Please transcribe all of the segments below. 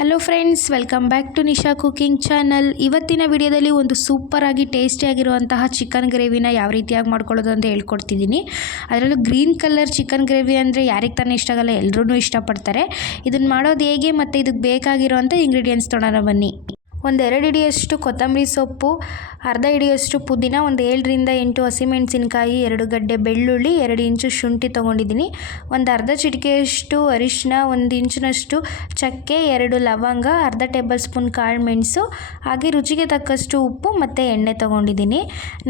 Hello friends, welcome back to Nisha cooking channel. ಇವತ್ತಿನ ವಿಡಿಯೋದಲ್ಲಿ ಒಂದು ಸೂಪರಾಗಿ ಟೇಸ್ಟಿಯಾಗಿರುವಂತಹ ಚಿಕನ್ ಗ್ರೇವಿನ ಯಾವ ರೀತಿಯಾಗಿ ಮಾಡ್ಕೊಳ್ಳೋದು ಅಂತ ಹೇಳ್ಕೊಡ್ತಿದ್ದೀನಿ. ಅದರಲ್ಲೂ ಗ್ರೀನ್ ಕಲರ್ ಚಿಕನ್ ಗ್ರೇವಿ ಅಂದರೆ ಯಾರಿಗೆ ತಾನೇ ಇಷ್ಟ ಆಗಲ್ಲ, ಎಲ್ಲರೂ ಇಷ್ಟಪಡ್ತಾರೆ. ಇದನ್ನು ಮಾಡೋದು ಹೇಗೆ ಮತ್ತು ಇದಕ್ಕೆ ಬೇಕಾಗಿರೋವಂಥ ಇಂಗ್ರೀಡಿಯೆಂಟ್ಸ್ ತೊಗೊಳೋಣ ಬನ್ನಿ. ಒಂದು 2 ಹಿಡಿಯಷ್ಟು ಕೊತ್ತಂಬರಿ ಸೊಪ್ಪು, ಅರ್ಧ ಹಿಡಿಯಷ್ಟು ಪುದೀನ, ಒಂದು 7ರಿಂದ 8 ಹಸಿಮೆಣಸಿನ್ಕಾಯಿ, 2 ಗಡ್ಡೆ ಬೆಳ್ಳುಳ್ಳಿ, 2 ಇಂಚು ಶುಂಠಿ ತೊಗೊಂಡಿದ್ದೀನಿ. ಒಂದು ಅರ್ಧ ಚಿಟಿಕೆಯಷ್ಟು ಅರಿಶಿನ, 1 ಇಂಚಿನಷ್ಟು ಚಕ್ಕೆ, 2 ಲವಂಗ, ಅರ್ಧ ಟೇಬಲ್ ಸ್ಪೂನ್ ಕಾಳು ಮೆಣಸು, ಹಾಗೆ ರುಚಿಗೆ ತಕ್ಕಷ್ಟು ಉಪ್ಪು ಮತ್ತು ಎಣ್ಣೆ ತೊಗೊಂಡಿದ್ದೀನಿ.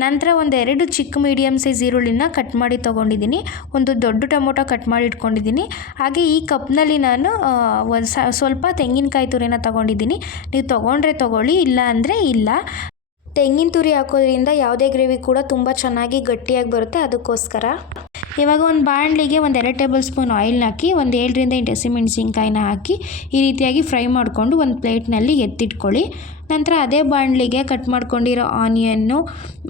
ನಂತರ ಒಂದು 2 ಚಿಕ್ಕ ಮೀಡಿಯಮ್ ಸೈಜ್ ಈರುಳ್ಳಿನ ಕಟ್ ಮಾಡಿ ತೊಗೊಂಡಿದ್ದೀನಿ. ಒಂದು ದೊಡ್ಡ ಟೊಮೊಟೊ ಕಟ್ ಮಾಡಿ ಇಟ್ಕೊಂಡಿದ್ದೀನಿ. ಹಾಗೆ ಈ ಕಪ್ನಲ್ಲಿ ನಾನು ಸ್ವಲ್ಪ ತೆಂಗಿನಕಾಯಿ ತುರಿನ ತೊಗೊಂಡಿದ್ದೀನಿ. ನೀವು ತೊಗೊಂಡ್ರೆ ತೊಗೊಳ್ಳಿ, ಇಲ್ಲ ಅಂದರೆ ಇಲ್ಲ. ತೆಂಗಿನ ತುರಿ ಹಾಕೋದ್ರಿಂದ ಯಾವುದೇ ಗ್ರೇವಿ ಕೂಡ ತುಂಬ ಚೆನ್ನಾಗಿ ಗಟ್ಟಿಯಾಗಿ ಬರುತ್ತೆ, ಅದಕ್ಕೋಸ್ಕರ. ಇವಾಗ ಒಂದು ಬಾಣಲಿಗೆ ಒಂದು 2 ಟೇಬಲ್ ಸ್ಪೂನ್ ಆಯಿಲ್ನ ಹಾಕಿ, ಒಂದು 7ರಿಂದ 8 ಹಸಿಮೆಣಸಿನ್ಕಾಯಿನ ಹಾಕಿ ಈ ರೀತಿಯಾಗಿ ಫ್ರೈ ಮಾಡಿಕೊಂಡು ಒಂದು ಪ್ಲೇಟ್ನಲ್ಲಿ ಎತ್ತಿಟ್ಕೊಳ್ಳಿ. ನಂತರ ಅದೇ ಬಾಣಲಿಗೆ ಕಟ್ ಮಾಡ್ಕೊಂಡಿರೋ ಆನಿಯನ್ನು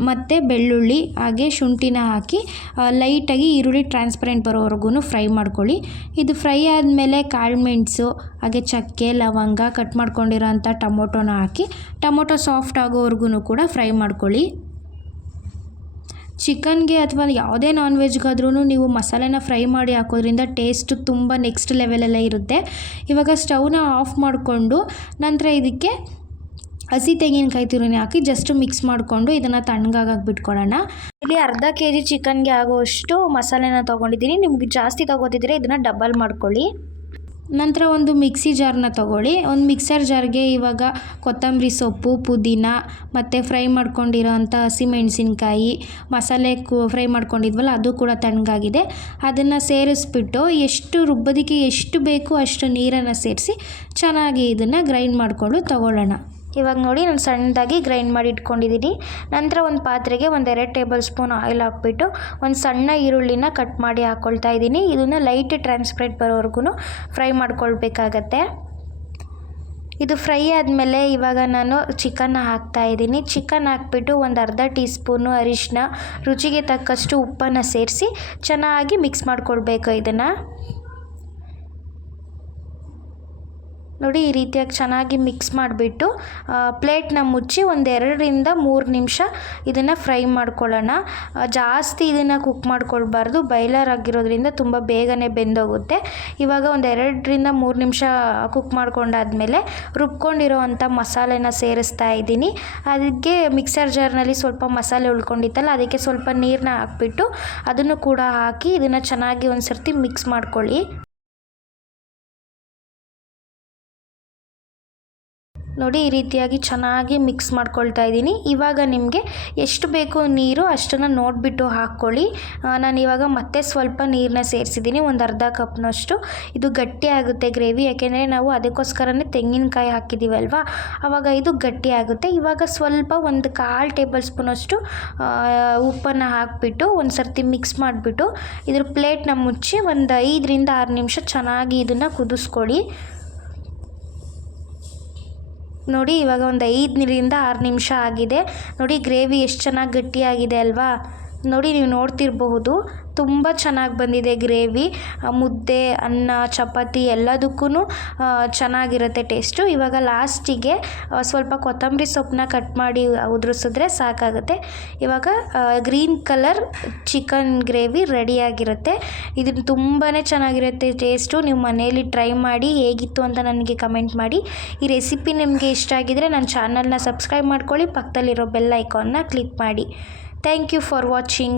ಮತ್ತು ಬೆಳ್ಳುಳ್ಳಿ ಹಾಗೆ ಶುಂಠಿನ ಹಾಕಿ ಲೈಟಾಗಿ ಈರುಳ್ಳಿ ಟ್ರಾನ್ಸ್ಪರೆಂಟ್ ಬರೋವರೆಗೂ ಫ್ರೈ ಮಾಡ್ಕೊಳ್ಳಿ. ಇದು ಫ್ರೈ ಆದಮೇಲೆ ಕಾಳು ಮೆಣಸು ಹಾಗೆ ಚಕ್ಕೆ, ಲವಂಗ, ಕಟ್ ಮಾಡ್ಕೊಂಡಿರೋ ಅಂಥ ಟೊಮೊಟೊನ ಹಾಕಿ ಟೊಮೊಟೊ ಸಾಫ್ಟ್ ಆಗೋವರೆಗೂ ಕೂಡ ಫ್ರೈ ಮಾಡ್ಕೊಳ್ಳಿ. ಚಿಕನ್ಗೆ ಅಥವಾ ಯಾವುದೇ ನಾನ್ ವೆಜ್ಗಾದ್ರೂ ನೀವು ಮಸಾಲೆನ ಫ್ರೈ ಮಾಡಿ ಹಾಕೋದ್ರಿಂದ ಟೇಸ್ಟು ತುಂಬ ನೆಕ್ಸ್ಟ್ ಲೆವೆಲಲ್ಲೇ ಇರುತ್ತೆ. ಇವಾಗ ಸ್ಟವ್ನ ಆಫ್ ಮಾಡಿಕೊಂಡು ನಂತರ ಇದಕ್ಕೆ ಹಸಿ ತೆಂಗಿನಕಾಯಿ ತುರಿನ ಹಾಕಿ ಜಸ್ಟ್ ಮಿಕ್ಸ್ ಮಾಡಿಕೊಂಡು ಇದನ್ನು ತಣ್ಣಗಾಗಕ್ಕೆ ಬಿಟ್ಕೊಳ್ಳೋಣ. ಇಲ್ಲಿ ಅರ್ಧ kg ಚಿಕನ್ಗೆ ಆಗೋಷ್ಟು ಮಸಾಲೆನ ತೊಗೊಂಡಿದ್ದೀನಿ. ನಿಮ್ಗೆ ಜಾಸ್ತಿ ತೊಗೋತಿದ್ರೆ ಇದನ್ನು ಡಬಲ್ ಮಾಡ್ಕೊಳ್ಳಿ. ನಂತರ ಒಂದು ಮಿಕ್ಸಿ ಜಾರ್ನ ತೊಗೊಳ್ಳಿ. ಒಂದು ಮಿಕ್ಸರ್ ಜಾರ್ಗೆ ಇವಾಗ ಕೊತ್ತಂಬರಿ ಸೊಪ್ಪು, ಪುದೀನ ಮತ್ತು ಫ್ರೈ ಮಾಡ್ಕೊಂಡಿರೋ ಅಂಥ ಹಸಿಮೆಣಸಿನ್ಕಾಯಿ, ಮಸಾಲೆ ಫ್ರೈ ಮಾಡ್ಕೊಂಡಿದ್ವಲ್ಲ ಅದು ಕೂಡ ತಣ್ಣಗಾಗಿದೆ, ಅದನ್ನು ಸೇರಿಸ್ಬಿಟ್ಟು ಎಷ್ಟು ರುಬ್ಬೋದಕ್ಕೆ ಎಷ್ಟು ಬೇಕು ಅಷ್ಟು ನೀರನ್ನು ಸೇರಿಸಿ ಚೆನ್ನಾಗಿ ಇದನ್ನು ಗ್ರೈಂಡ್ ಮಾಡಿಕೊಂಡು ತೊಗೊಳ್ಳೋಣ. ಇವಾಗ ನೋಡಿ, ನಾನು ಸಣ್ಣದಾಗಿ ಗ್ರೈಂಡ್ ಮಾಡಿ ಇಟ್ಕೊಂಡಿದ್ದೀನಿ. ನಂತರ ಒಂದು ಪಾತ್ರೆಗೆ ಒಂದು 2 ಟೇಬಲ್ ಸ್ಪೂನ್ ಆಯಿಲ್ ಹಾಕ್ಬಿಟ್ಟು ಒಂದು ಸಣ್ಣ ಈರುಳ್ಳಿನ ಕಟ್ ಮಾಡಿ ಹಾಕ್ಕೊಳ್ತಾ ಇದ್ದೀನಿ. ಇದನ್ನು ಲೈಟ್ ಟ್ರಾನ್ಸ್ಪರೆಂಟ್ ಬರೋವರೆಗೂ ಫ್ರೈ ಮಾಡ್ಕೊಳ್ಬೇಕಾಗತ್ತೆ. ಇದು ಫ್ರೈ ಆದಮೇಲೆ ಇವಾಗ ನಾನು ಚಿಕನ್ನ ಹಾಕ್ತಾಯಿದ್ದೀನಿ. ಚಿಕನ್ ಹಾಕ್ಬಿಟ್ಟು ಒಂದು ಅರ್ಧ ಟೀ ಸ್ಪೂನು ಅರಿಶಿನ, ರುಚಿಗೆ ತಕ್ಕಷ್ಟು ಉಪ್ಪನ್ನು ಸೇರಿಸಿ ಚೆನ್ನಾಗಿ ಮಿಕ್ಸ್ ಮಾಡ್ಕೊಳ್ಬೇಕು. ಇದನ್ನು ನೋಡಿ, ಈ ರೀತಿಯಾಗಿ ಚೆನ್ನಾಗಿ ಮಿಕ್ಸ್ ಮಾಡಿಬಿಟ್ಟು ಪ್ಲೇಟ್ನ ಮುಚ್ಚಿ ಒಂದು 2ರಿಂದ 3 ನಿಮಿಷ ಇದನ್ನು ಫ್ರೈ ಮಾಡ್ಕೊಳ್ಳೋಣ. ಜಾಸ್ತಿ ಇದನ್ನು ಕುಕ್ ಮಾಡ್ಕೊಳ್ಬಾರ್ದು, ಬಾಯ್ಲರ್ ಆಗಿರೋದ್ರಿಂದ ತುಂಬ ಬೇಗನೆ ಬೆಂದೋಗುತ್ತೆ. ಇವಾಗ ಒಂದು 2ರಿಂದ 3 ನಿಮಿಷ ಕುಕ್ ಮಾಡ್ಕೊಂಡಾದ್ಮೇಲೆ ರುಬ್ಕೊಂಡಿರೋ ಅಂಥ ಮಸಾಲೆನ ಸೇರಿಸ್ತಾ ಇದ್ದೀನಿ. ಅದಕ್ಕೆ ಮಿಕ್ಸರ್ ಜಾರ್ನಲ್ಲಿ ಸ್ವಲ್ಪ ಮಸಾಲೆ ಉಳ್ಕೊಂಡಿತ್ತಲ್ಲ, ಅದಕ್ಕೆ ಸ್ವಲ್ಪ ನೀರನ್ನ ಹಾಕ್ಬಿಟ್ಟು ಅದನ್ನು ಕೂಡ ಹಾಕಿ ಇದನ್ನು ಚೆನ್ನಾಗಿ ಒಂದು ಸರ್ತಿ ಮಿಕ್ಸ್ ಮಾಡ್ಕೊಳ್ಳಿ. ನೋಡಿ, ಈ ರೀತಿಯಾಗಿ ಚೆನ್ನಾಗಿ ಮಿಕ್ಸ್ ಮಾಡ್ಕೊಳ್ತಾ ಇದ್ದೀನಿ. ಇವಾಗ ನಿಮಗೆ ಎಷ್ಟು ಬೇಕು ನೀರು ಅಷ್ಟನ್ನು ನೋಡಿಬಿಟ್ಟು ಹಾಕ್ಕೊಳ್ಳಿ. ನಾನು ಇವಾಗ ಮತ್ತೆ ಸ್ವಲ್ಪ ನೀರನ್ನ ಸೇರಿಸಿದ್ದೀನಿ, ಒಂದು ಅರ್ಧ ಕಪ್ನಷ್ಟು. ಇದು ಗಟ್ಟಿ ಆಗುತ್ತೆ ಗ್ರೇವಿ, ಯಾಕೆಂದರೆ ನಾವು ಅದಕ್ಕೋಸ್ಕರನೇ ತೆಂಗಿನಕಾಯಿ ಹಾಕಿದ್ದೀವಲ್ವ, ಆವಾಗ ಇದು ಗಟ್ಟಿ ಆಗುತ್ತೆ. ಇವಾಗ ಸ್ವಲ್ಪ ಒಂದು 1/4 ಟೇಬಲ್ ಸ್ಪೂನಷ್ಟು ಉಪ್ಪನ್ನು ಹಾಕಿಬಿಟ್ಟು ಒಂದು ಸರ್ತಿ ಮಿಕ್ಸ್ ಮಾಡಿಬಿಟ್ಟು ಇದ್ರ ಪ್ಲೇಟ್ನ ಮುಚ್ಚಿ ಒಂದು 5ರಿಂದ 6 ನಿಮಿಷ ಚೆನ್ನಾಗಿ ಇದನ್ನು ಕುದಿಸ್ಕೊಳ್ಳಿ. ನೋಡಿ, ಇವಾಗ ಒಂದು 5ರಿಂದ 6 ನಿಮಿಷ ಆಗಿದೆ. ನೋಡಿ, ಗ್ರೇವಿ ಎಷ್ಟು ಚೆನ್ನಾಗಿ ಗಟ್ಟಿಯಾಗಿದೆ ಅಲ್ವಾ. ನೋಡಿ, ನೀವು ನೋಡ್ತಿರಬಹುದು, ತುಂಬ ಚೆನ್ನಾಗಿ ಬಂದಿದೆ ಗ್ರೇವಿ. ಮುದ್ದೆ, ಅನ್ನ, ಚಪಾತಿ ಎಲ್ಲದಕ್ಕೂ ಚೆನ್ನಾಗಿರುತ್ತೆ ಟೇಸ್ಟು. ಇವಾಗ ಲಾಸ್ಟಿಗೆ ಸ್ವಲ್ಪ ಕೊತ್ತಂಬರಿ ಸೊಪ್ಪನ್ನ ಕಟ್ ಮಾಡಿ ಉದುರಿಸಿದ್ರೆ ಸಾಕಾಗುತ್ತೆ. ಇವಾಗ ಗ್ರೀನ್ ಕಲರ್ ಚಿಕನ್ ಗ್ರೇವಿ ರೆಡಿಯಾಗಿರುತ್ತೆ. ಇದು ತುಂಬಾ ಚೆನ್ನಾಗಿರುತ್ತೆ ಟೇಸ್ಟು. ನೀವು ಮನೆಯಲ್ಲಿ ಟ್ರೈ ಮಾಡಿ ಹೇಗಿತ್ತು ಅಂತ ನನಗೆ ಕಮೆಂಟ್ ಮಾಡಿ. ಈ ರೆಸಿಪಿ ನಿಮಗೆ ಇಷ್ಟ ಆಗಿದರೆ ನನ್ನ ಚಾನಲ್ನ ಸಬ್ಸ್ಕ್ರೈಬ್ ಮಾಡ್ಕೊಳ್ಳಿ, ಪಕ್ಕದಲ್ಲಿರೋ ಬೆಲ್ ಐಕಾನ್ನ ಕ್ಲಿಕ್ ಮಾಡಿ. Thank you for watching.